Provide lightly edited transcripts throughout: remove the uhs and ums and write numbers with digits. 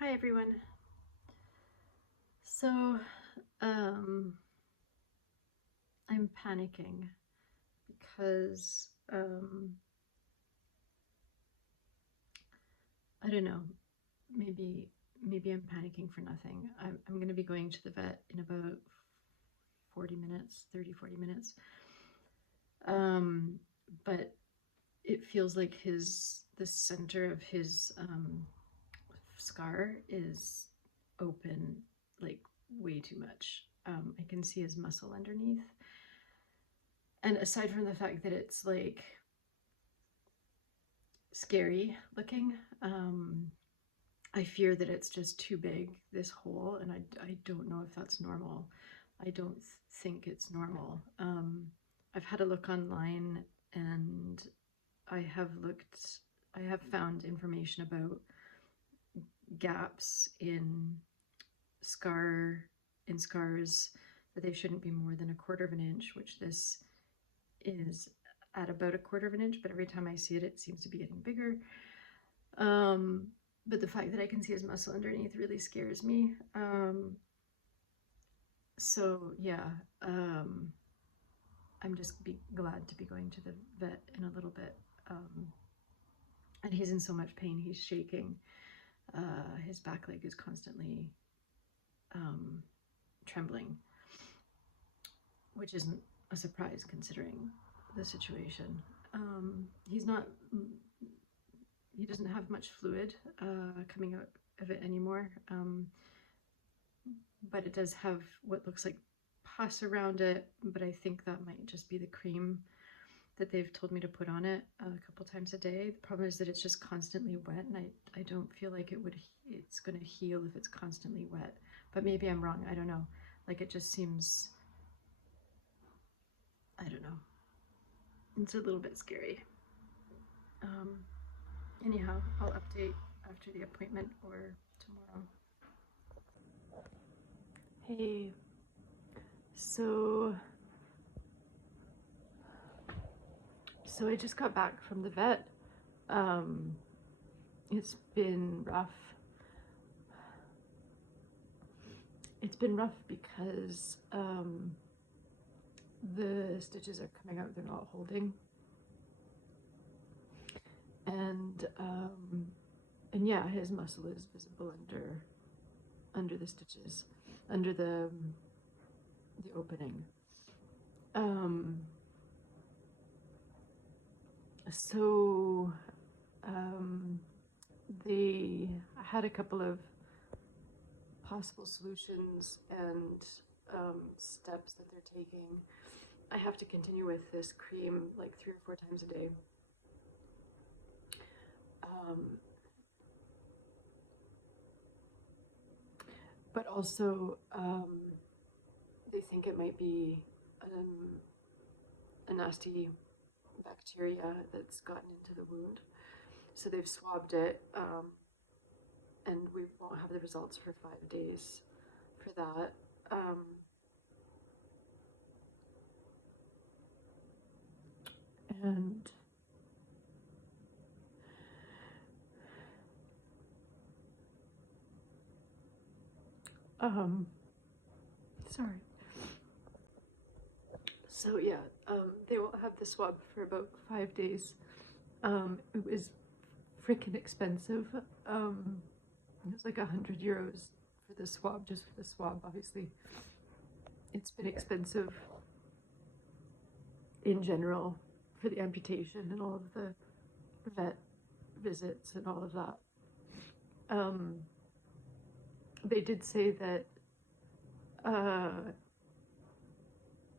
Hi everyone. So, um, I'm panicking because I don't know. Maybe I'm panicking for nothing. I'm going to be going to the vet in about 40 minutes, 30, 40 minutes. Um, but it feels like the center of his scar is open, like way too much. I can see his muscle underneath. And aside from the fact that it's like scary looking, I fear that it's just too big, this hole, and I don't know if that's normal. I don't think it's normal. I've had a look online, and I have looked, I have found information about gaps scar, in scars, that they shouldn't be more than 1/4 of an inch, which this is at about 1/4 of an inch, but every time I see it, it seems to be getting bigger. But the fact that I can see his muscle underneath really scares me. So yeah, I'm just glad to be going to the vet in a little bit. And he's in so much pain, he's shaking. His back leg is constantly um, trembling, which isn't a surprise considering the situation. He's not, he doesn't have much fluid coming out of it anymore. But it does have what looks like pus around it, but I think that might just be the cream that they've told me to put on it a couple times a day. The problem is that it's just constantly wet, and I don't feel like it's going to heal if it's constantly wet. But maybe I'm wrong. I don't know. Like, it just seems, I don't know. It's a little bit scary. Um, Anyhow, I'll update after the appointment or tomorrow. Hey, so I just got back from the vet. Um, it's been rough. It's been rough because the stitches are coming out, they're not holding. And yeah, his muscle is visible under the stitches, under the opening. Um, so they had a couple of possible solutions and steps that they're taking. I have to continue with this cream like 3 or 4 times a day. But also, they think it might be a nasty bacteria that's gotten into the wound. So they've swabbed it, and we won't have the results for 5 days for that. And sorry. So yeah, they won't have the swab for about 5 days. It was freaking expensive. It was like €100 for the swab, just for the swab. Obviously, it's been expensive in general for the amputation and all of the vet visits and all of that. They did say that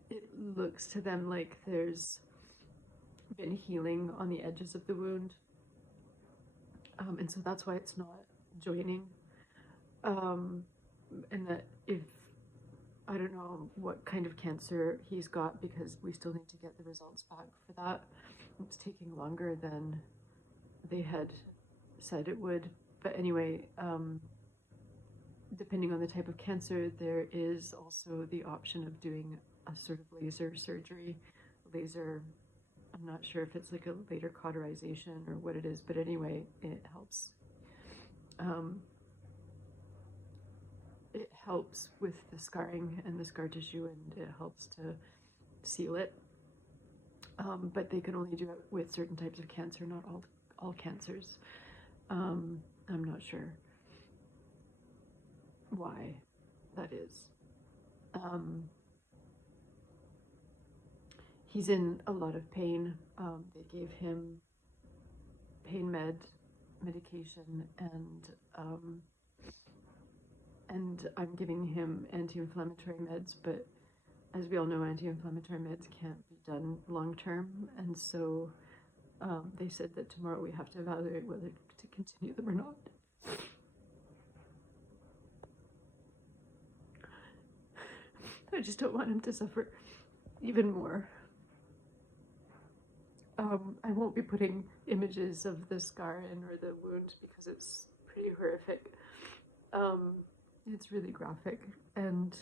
it looks to them like there's been healing on the edges of the wound, and so that's why it's not joining. And that if I don't know what kind of cancer he's got, because we still need to get the results back for that. It's taking longer than they had said it would. But anyway, depending on the type of cancer, there is also the option of doing a sort of laser surgery. Laser, I'm not sure if it's like a later cauterization or what it is, but anyway, it helps it helps with the scarring and the scar tissue, and it helps to seal it. But they can only do it with certain types of cancer, not all cancers. I'm not sure why that is. He's in a lot of pain. They gave him pain medication, and I'm giving him anti-inflammatory meds, but as we all know, anti-inflammatory meds can't be done long term, and so they said that tomorrow we have to evaluate whether to continue them or not. I just don't want him to suffer even more. I won't be putting images of the scar in or the wound because it's pretty horrific. It's really graphic, and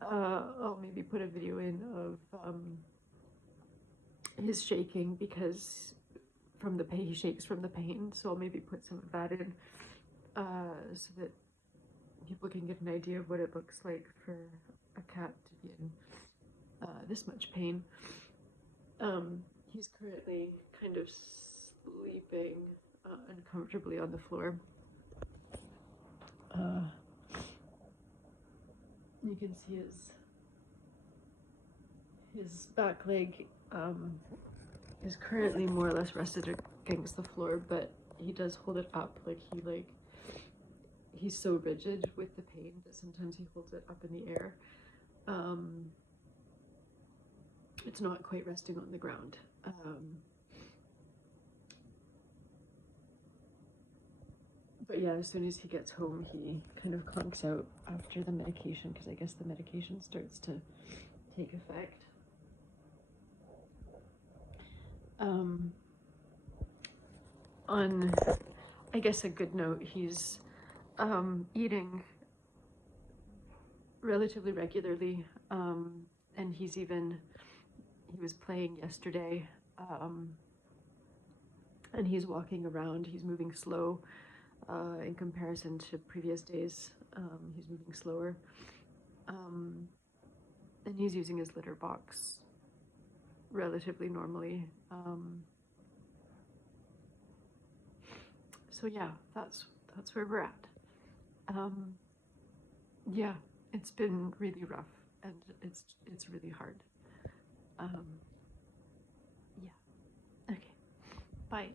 I'll maybe put a video in of his shaking, because from the pain, he shakes from the pain, so I'll maybe put some of that in so that people can get an idea of what it looks like for a cat to be in this much pain. He's currently kind of sleeping uncomfortably on the floor. You can see his back leg is currently more or less rested against the floor, but he does hold it up. He's so rigid with the pain that sometimes he holds it up in the air. It's not quite resting on the ground. But yeah, as soon as he gets home, he kind of conks out after the medication, because I guess the medication starts to take effect. On, I guess, a good note, he's eating relatively regularly, and he was playing yesterday, and he's walking around. He's moving slow in comparison to previous days. He's moving slower, and he's using his litter box relatively normally. So yeah, that's where we're at. Yeah, it's been really rough, and it's really hard. Yeah. Okay. Bye.